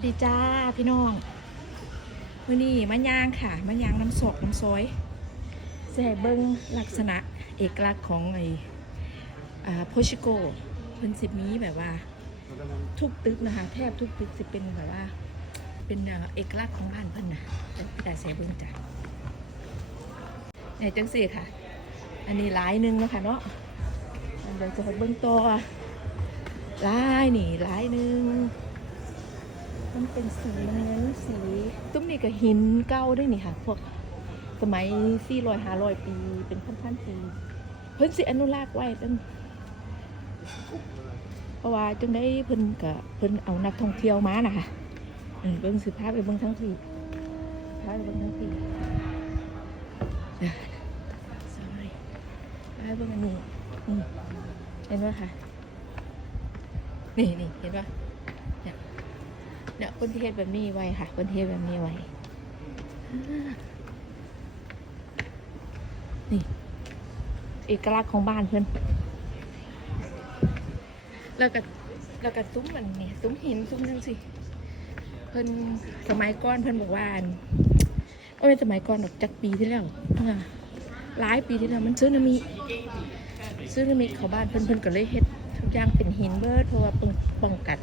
สวัสดีจ้าพี่น้องมื่อนี้มันยางค่ะ มันยางน้ำสกน้ำซอยใส่เบิ้งลักษณะเอกลักษณ์ของไอ้โพชิโกเพิ่นสิมีแบบว่า ทุกตึกนะคะ แทบทุกตึกจะเป็นแบบว่า เป็นเอกลักษณ์ของบ้านเพิ่นนะแต่ใส่เบิ้งจ้ะในจังสี่ค่ะ อันนี้หลายหนึ่งนะคะเนาะเดี๋ยวจะให้เบิ้งตัวหลายนี่หลายหนึ่ง มันเป็นสีเงินสีตุ้มนี่ก็หินเก้าด้วยนี่ค่ะ พวกสมัยสี่ร้อยห้าร้อยปีเป็นพันๆปีเพิ่นสิอนุรักษ์ไว้ตั้งเพราะว่าจังได้เพิ่นก็เพิ่นเอานักท่องเที่ยวมานะคะเออเบิ่งสิพาไปเบิ่งทั้งทีพาไปเบิ่งทั้งทีเดี๋ยว sorry พาไปเบิ่งอันนี้เห็นไหมคะนี่นี่เห็นปะ เนี่ยคนที่เฮ็ดแบบนี้ไว้ค่ะคนที่เฮ็ดแบบนี้ไว้นี่เอกลักษณ์ของบ้านเพื่อนแล้วก็แล้วก็ซุ้มมันนี่ซุ้มหินซุ้มจังสิเพิ่นสมัยก่อนเพิ่นบอกว่าโอ้ยสมัยก่อนดอกจักปีที่แล้วหลายปีที่แล้วมันซึนามิซึนามิเขาบ้านเพิ่นเพิ่นก็เลยเฮ็ดทุกอย่างเป็นหินเบิดเพราะว่าป้องกัน